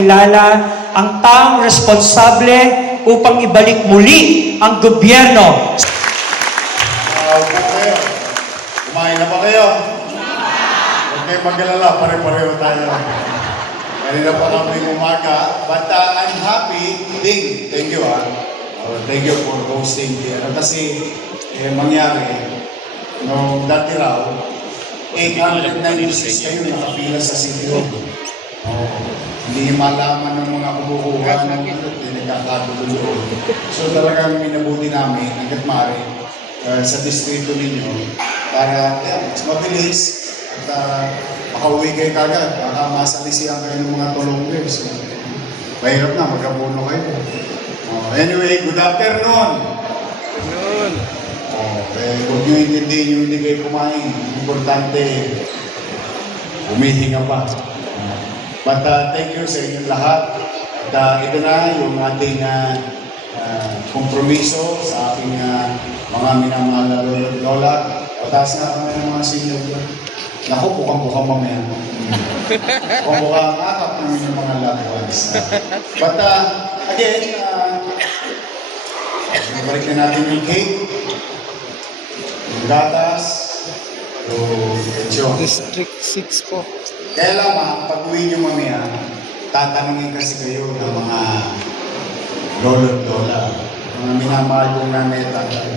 ipakilala ang taong responsable upang ibalik muli ang gobyerno Ah, upo kayo. Kumain na ba kayo? Huwag kayong mag-alala, pare-pareho tayo. Kanina pa kami umaga, but uh, I'm happy. Ding, thank you ah. Oh, thank you for hosting here. Kasi, eh, mangyari, no, dati raw, 896 kayo nakapila sa City Hall. Oh, hindi malaman ng mga kumukuha ng ano, hindi nagkakagulo. So talagang minabuti namin hanggat maaari uh, sa distrito ninyo para yeah, mas mabilis at uh, makauwi kayo kagad. Baka masalisihan kayo ng mga tulongers. Mahirap na, magkapuno kayo. Oh, anyway, good afternoon. Yun. Oh, eh, huwag nyo intindihin yung hindi kayo kumain. Importante, humihinga pa. But uh, thank you sa inyong lahat. At uh, ito na yung ating uh, uh, kompromiso sa ating uh, mga minamahal na lolo at lola. Pataas na kami ng mga senior ko. Naku, bukang-bukang mamaya. Bukang-bukang akap ng inyong mga loved ones. But uh, again, uh, balik na natin yung cake. Yung gatas. Yung lechon. District 6 po. Kaya lang ma, pag uwi nyo mamaya, tatanungin kasi kayo ng mga lolo at lola, mga minamahal kong nanay at tatay.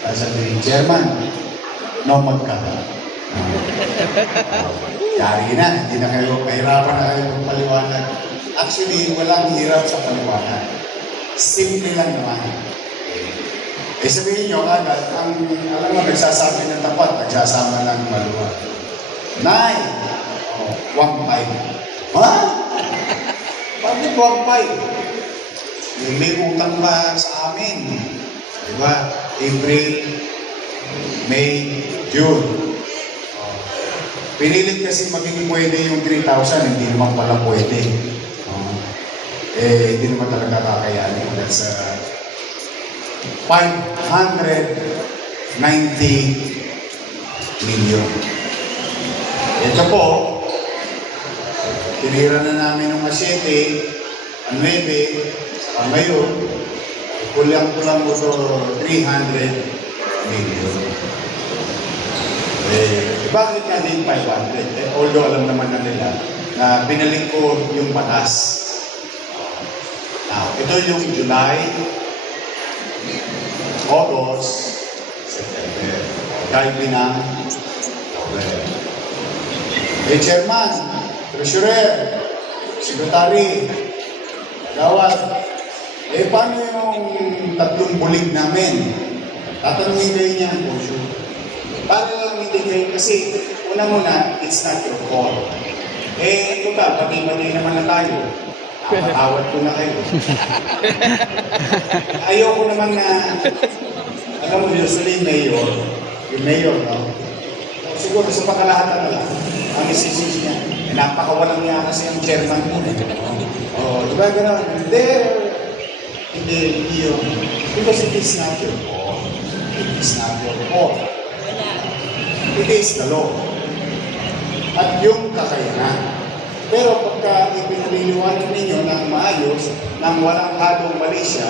Kaya sabihin, Chairman, no magkata. Yari na, hindi na kayo, kahirapan na kayo ng paliwanag. Actually, walang hirap sa paliwanag. Simple lang naman. Eh sabihin nyo agad, ang alam mo, nagsasabi ng tapat, nagsasama ng maluwag. Nay, one five. Ha? Bakit one five? Yung may utang ba sa amin? Diba? April, May, June. Pinilit kasi maging pwede yung 3,000, hindi naman pala pwede. Oh. Eh, hindi naman talaga kakayanin. That's uh, 590 million. Ito po, tinira na namin ng asyete, ang 9, ang ngayon, kulang-kulang mo ito 300 million. Eh, bakit nga din 500? Eh, although alam naman na nila na binalik yung batas. Now, ito yung July, August, September. Kahit ng October. Eh, chairman, treasurer, secretary, gawat, eh, paano yung tatlong bulig namin? Tatanungin kayo niya ang portion. Para lang hindi kayo, kasi una-una, it's not your fault. Eh, total, pati-pati naman na tayo. Napatawad ko na kayo. Ayoko naman na, alam mo, usually mayor, yung mayor, no? Siguro sa pakalahatan na lang, ang isisis niya. Napakawalang niya kasi ang chairman mo. Eh. Oh, di ba gano'n? Hindi, hindi, hindi yun. Because it is not your fault. It is not your fault. It is the law. At yung kakayanan. Pero pagka ipinaliliwanag ninyo ng maayos, nang walang halong mali siya,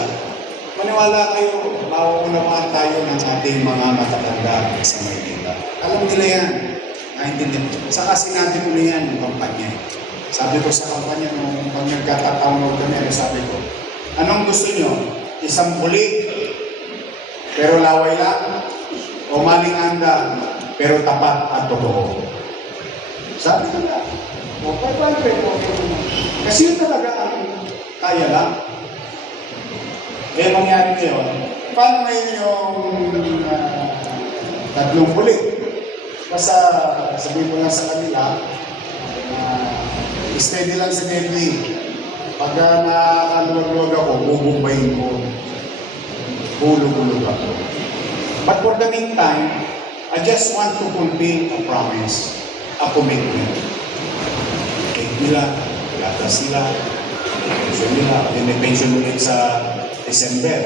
maniwala kayo, mauunawaan tayo ng ating mga matatanda sa Maynila. Alam nila yan. Naintindihan. Saka sinabi ko na yan ng kampanya. Sabi ko sa kampanya, nung pag nagkakataon kami, sabi ko, anong gusto nyo? Isang bulig, pero laway lang? O maling anda, pero tapat at totoo? Sabi ko na, o, pa pa Kasi yun talaga ang kaya lang. Kaya mangyari ngayon, paano ngayon yung ah, tatlong bulig? Basta sabihin ko lang sa kanila, uh, steady lang sa Nelly. Pag uh, nakakaluwag-luwag ako, bubumbayin ko. Hulog-hulog ako. But for the meantime, I just want to fulfill a promise, a commitment. Cake nila, gatas nila, pension nila, then may pension ulit sa December.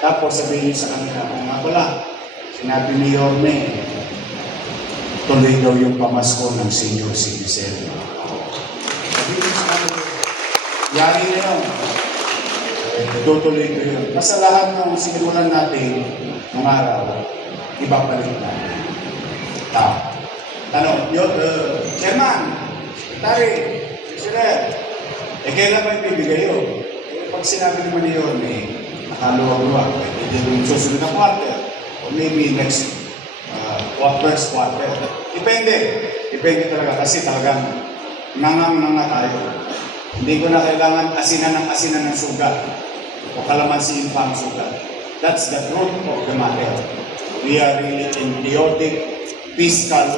Tapos sabihin niyo sa kanila, kung nga pala, sinabi ni Yorme, tuloy daw yung pamasko ng senior citizen. Yari na yun. Tutuloy ko yun. Basta lahat ng sinimulan natin ng araw, ibabalik na. Tao. Tanong, yun, uh, Chairman, Tari, President, eh kailan ba ibibigay yun? Eh, pag sinabi naman yun, eh, nakaluwag-luwag, eh, hindi yung susunod na quarter, or maybe next what first quarter. Depende. Depende talaga kasi talagang nangang-nanga tayo. Hindi ko na kailangan asinan ng asinan ng sugat o kalamansin pa ang sugat. That's the truth of the matter. We are really in chaotic fiscal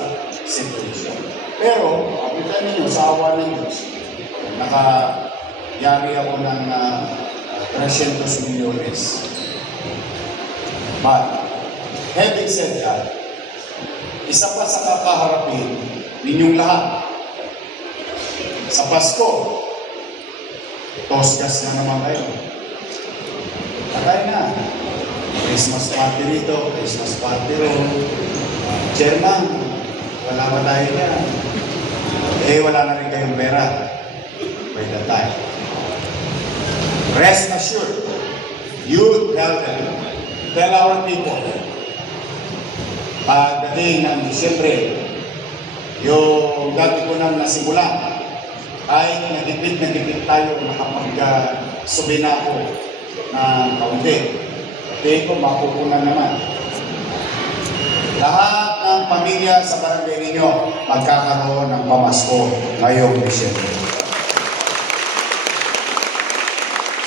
situation. Pero, kita ninyo, sa awa ng Diyos, nakayari ako ng uh, 300 milyones. But, having said that, isa pa sa kakaharapin ninyong lahat sa Pasko, tosgas na naman kayo. Patay na. Christmas party rito, Christmas party. Uh, chairman, wala ba tayo yan? Eh, wala na rin kayong pera. By the time. Rest assured, you tell them, tell our people, pagdating ng Disyembre, yung dati ko nang nasimula, ay nagipit na gipit tayo makapag-subi na ako ng kaunti. Tingin ko mapupunan naman. Lahat ng pamilya sa barangay ninyo magkakaroon ng pamasko ngayong Disyembre.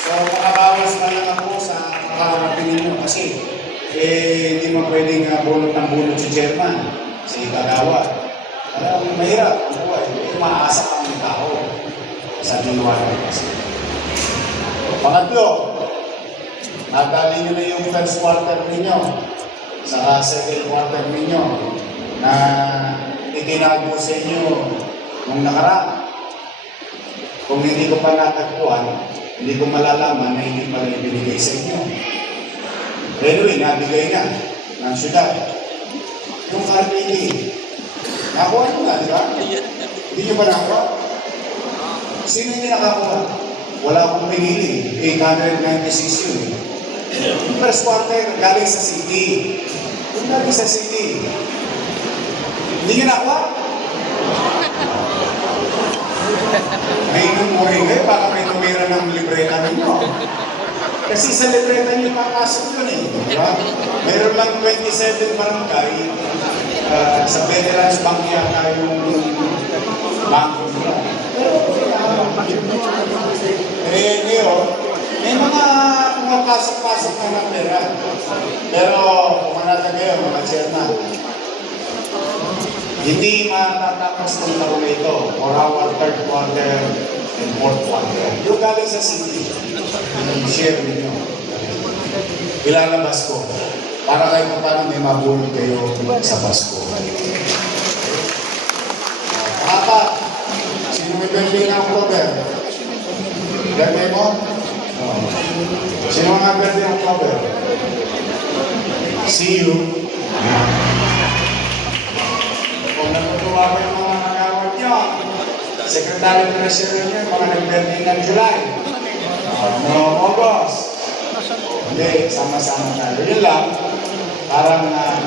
So, makabawas na lang ako sa kaharapin ninyo kasi eh, hindi mo pwedeng uh, bunot ng bunot si chairman, si Kagawa. Alam, mahirap ang buhay. Eh, maasa kang tao sa dinuwanan kasi. Pangatlo, nadali nyo na yung first quarter ninyo sa second quarter ninyo na itinago sa inyo nung nakaraan. Kung hindi ko pa natagpuan, hindi ko malalaman na hindi pa rin binigay sa inyo. Anyway, nabigay na ng syudad. Yung RPD, nakuha nyo na, di ba? Hindi nyo ba nakuha? Sino hindi nakakuha? Wala akong pinili. 896 yun. eh. Yung first quarter, galing sa city. Yung galing sa city. Hindi nyo nakuha? May inumuhin kayo, baka may tumira ng libreta ninyo. Kasi sa libreta niyo papasok yun eh. Di ba? Meron lang 27 barangay uh, sa Veterans Bank yata yung banko nila. Eh, ngayon, may mga pumapasok-pasok na ng pera. Pero, pumanata kayo, mga chairman. Hindi matatapos ng taon na ito or our third quarter and fourth quarter. Yung galing sa city, yung share ninyo. Ilalabas ko para kayo kung paano may mabulot kayo sa Pasko. Apat, sino may birthday na October? Birthday mo? Oh. Sino mga birthday ng October? See you. Kung natutuwa ko yung mga nagawad nyo, Secretary Treasurer yung mga nag-birthday ng July, uh, noong August, hindi, sama-sama tayo. Yun lang, parang uh,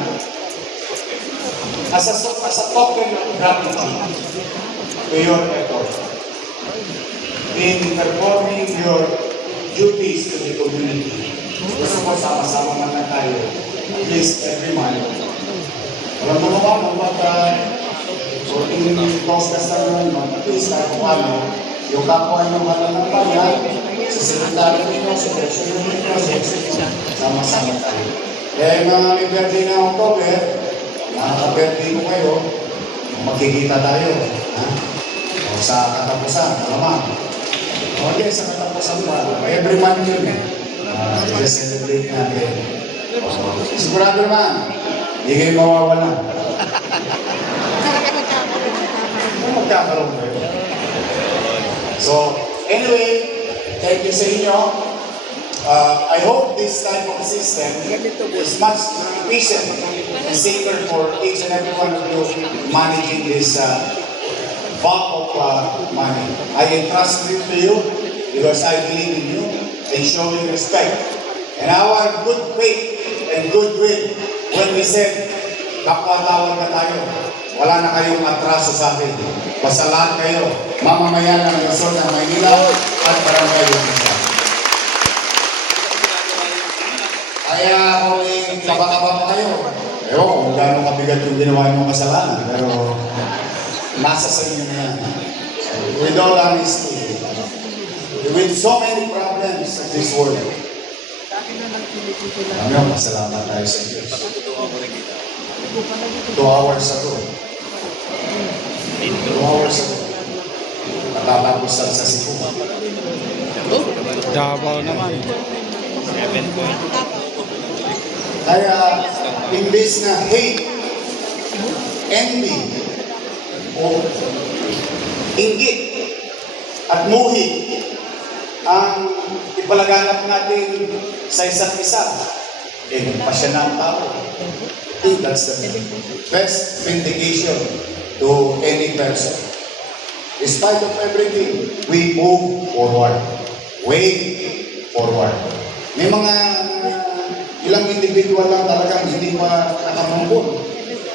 as, a, as a token of gratitude to your effort in performing your duties to the community. Gusto ko sama-sama man lang tayo, at least every month, alam mo naman, ang bata, so in podcast na naman at least kahit kung ano, yung kapwa nyo sekretary ninyo, sa treasurer ninyo, sa executive, sama-sama tayo. Kaya yung mga may birthday na October, nakaka-birthday ko kayo, magkikita tayo. Ha? O sa katapusan, malamang. O okay, sa katapusan pa, every month yun eh. Uh, i-celebrate natin. Sigurado naman, hindi kayo mawawala. Magkakaroon kayo. So, anyway, thank you sa inyo. Uh, I hope this type of system is much efficient and safer for each and every one of you managing this uh, bulk of uh, money. I entrust it to you because I believe in you and showing respect. And our good faith and goodwill when we said, kapwa-tawad na tayo, wala na kayong atraso sa akin. Basta kayo, mamamayan ng Luzon ng Maynila at Barangay Lumisa. Kaya ako eh, kaba-kaba pa kayo. Ewan kung gano'ng kabigat yung ginawa niyong kasalanan, pero nasa sa inyo na yan. With all honesty, with so many problems of this world, alam niyo, masalamat tayo sa Diyos. Two hours ago. Two hours ago. Natatapusan sa Cebu. Davao naman. Kaya, imbes na hate, envy, o inggit, at muhi, ang ipalaganap natin sa isa't isa, eh, pasya na ang tao. Think that's the best vindication to any person. Despite of everything, we move forward. Way forward. May mga ilang individual lang talagang hindi pa nakamumpon.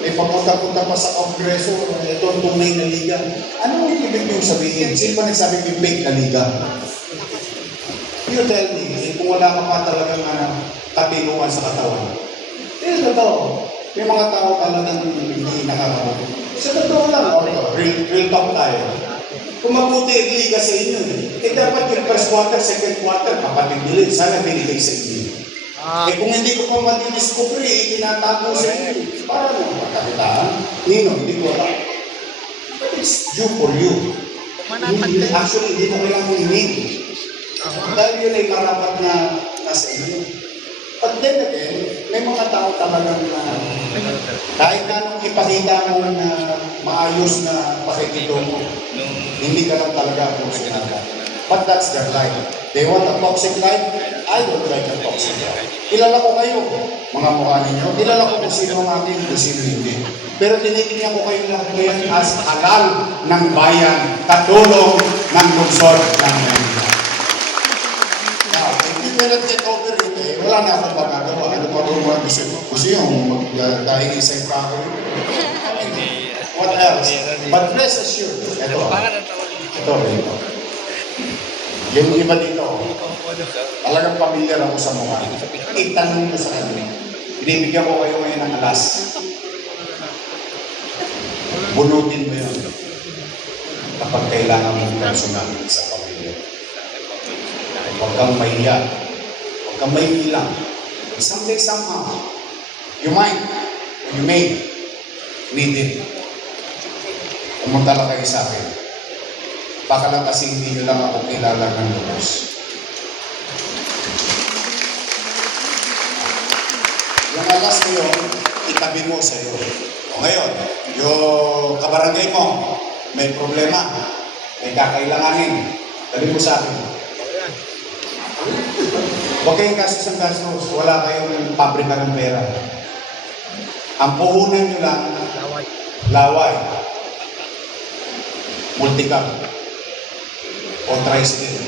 May papunta-punta pa sa kongreso, ito ang tunay na liga. Ano ang ibig niyong sabihin? Sino ba nagsabi may fake na liga? You tell me, eh, kung wala ka pa talagang uh, katinuan sa katawan. Eh, totoo. May mga tao talagang hindi nakakamumpon. Sa totoo lang, oh, real, real talk tayo. Kung mabuti ang liga sa inyo, eh, eh dapat yung first quarter, second quarter, kapatid nyo rin. Sana binigay sa inyo. Ah, Eh kung hindi ko pa madidiscover, eh, itinatago sa inyo. Para mo, magkakitaan. Nino, hindi ko alam. But it's due for you. Hindi, actually, hindi mo kailangan hingin. Dahil yun ay karapat na nasa inyo. But then again, may mga tao talagang na kahit na anong ipakita mo na maayos na pakikito mo, hindi ka lang talaga profesional. But that's their life. They want a toxic life, I would like a toxic life. Kilala ko kayo, mga mukha ninyo. Kilala ko kung sino ang akin, kung sino hindi. Pero tinitingnan ko kayo lahat ngayon as halal ng bayan, katulong ng lungsod ng Manila. Now, if you cannot take over it, eh, wala na akong magagawa. Rin gusto mo? Gusto yung magdahingin sa ipako. What else? But rest assured, ito, ito, ito. Yung iba dito, talagang pamilyar ako sa mukha. Itanong mo sa kanila. Binibigyan ko kayo ngayon ng alas. Bunutin mo yun kapag kailangan mong personal sa pamilya. Huwag kang mahiya. Huwag kang mahihilang. Someday, somehow, you might, or you may, need it. Pumunta lang kayo sa akin. Baka lang kasi hindi nyo lang ako kilala ng lubos. Yung alas na yun, itabi mo sa iyo. O ngayon, yung kabarangay mo, may problema, may kakailanganin, dali mo sa akin. Huwag kayong gastos ng gastos, wala kayong pabrika ng pera. Ang puhunan nyo lang, laway, multicam, o tricycle,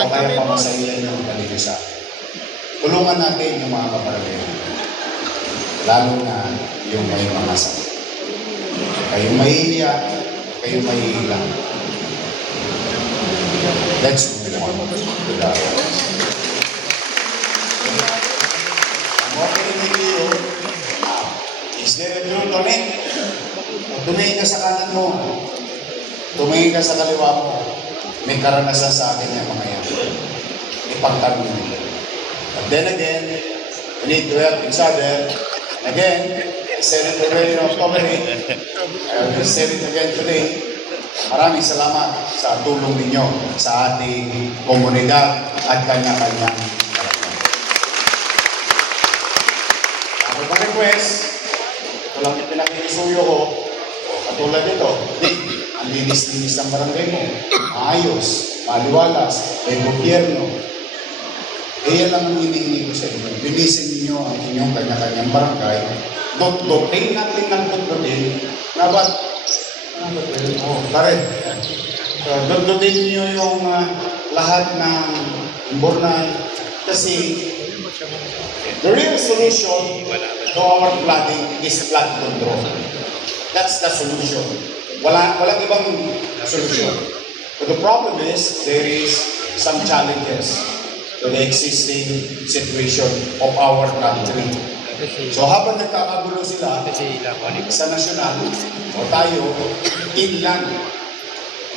o kaya pamasahilan nyo ang dali sa akin. Tulungan natin yung mga kabarangay. Lalo na yung may mga sakit. Kayong mahihiya, kayong mahihilang. Let's move on to the is there a truth on it? Tumingin ka sa kanan mo. Tumingin ka sa kaliwa mo. May karanasan sa akin yung mga yan. Ipagtanong mo. But then again, we need to help each other. Again, I said it already in October 8. I will say it again today. Maraming salamat sa tulong ninyo sa ating komunidad at kanya-kanyang Ako pa request, lang pinakikisuyo ko, katulad nito, di, ang linis-linis ng barangay mo, maayos, maliwalas, may gobyerno, eh, yan ang hinihingi ko sa inyo. Linisin ninyo ang inyong kanya-kanyang barangay. Dot-dotin natin ng dot-dotin. Na ba't? Ano ba? Oh, pare. So, dot-dotin niyo yung uh, lahat ng imbornal kasi the real solution to our flooding is flood control. That's the solution. Wala, walang ibang solution. But the problem is, there is some challenges to the existing situation of our country. So habang nagkakagulo sila sa nasyonal, o tayo, inland,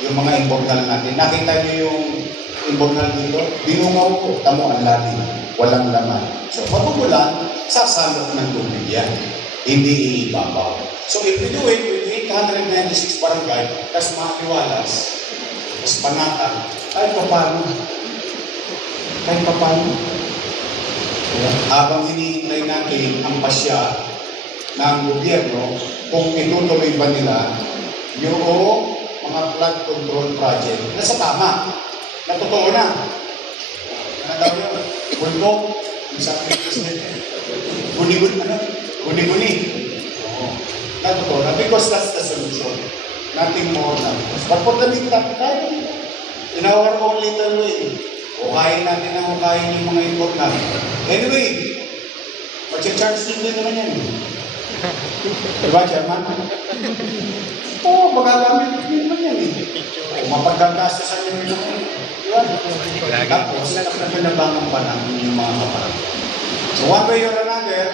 yung mga imbornal natin. Nakita niyo yung imbornal dito? Binungaw ko, tamo ang lalim, walang laman. So pag umulan, sasalok ng tubig yan. Hindi iibabaw. So if we do it with 896 barangay, tas makiwalas, tas panatag, ay paano? Kahit paano? Habang hinihintay natin ang pasya ng gobyerno kung itutuloy ba nila yung mga flood control project na sa tama, na totoo na. Ano daw sa president. Guni-guni, ano? Guni-guni. Oo. Na totoo na, because that's the solution. Nothing more, nothing less. But for the meantime, kaya. In our own little way, hukayin natin ang hukayin yung mga import natin. Anyway, mag-charge din din naman yan. Diba, Chairman? Oo, magagamit din naman yan eh. O, mapagkakasa sa inyo yung Diba? Tapos, napinabangan pa namin yung mga kaparang. So, one way or another,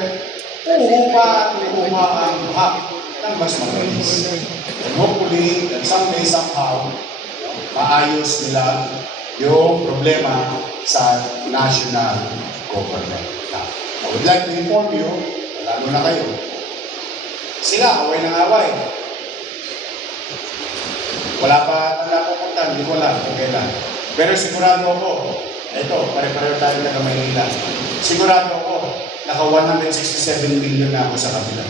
uupa at uupa ang hak ng mas mabilis. And hopefully, that someday, somehow, maayos nila yung problema sa national government. Now, I would like to inform you, lalo na kayo, sila, away ng away. Wala pa na pupunta, hindi ko alam kung kailan. Pero sigurado ako, ito, pare-pareho tayo taga Maynila. Sigurado ako, naka 167 million na ako sa kabila.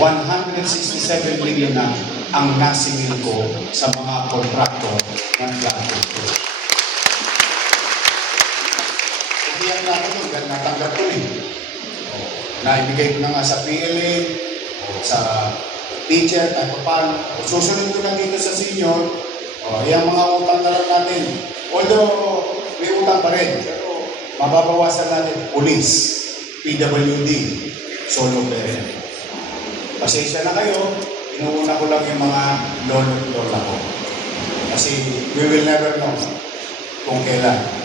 167 million na ang nasingil ko sa mga kontrakto ng Glasgow. Hindi yan na ako doon, dahil natanggap ko eh. Oh, Naibigay ko na nga sa PLA, sa teacher, kahit pa paano. Susunod ko na dito sa senior, o, yung mga utang na lang natin. Although, may utang pa rin, pero mababawasan natin. Police, PWD, solo parent. Pasensya na kayo, inuuna ko lang yung mga lolo at lola ko. Kasi we will never know kung kailan.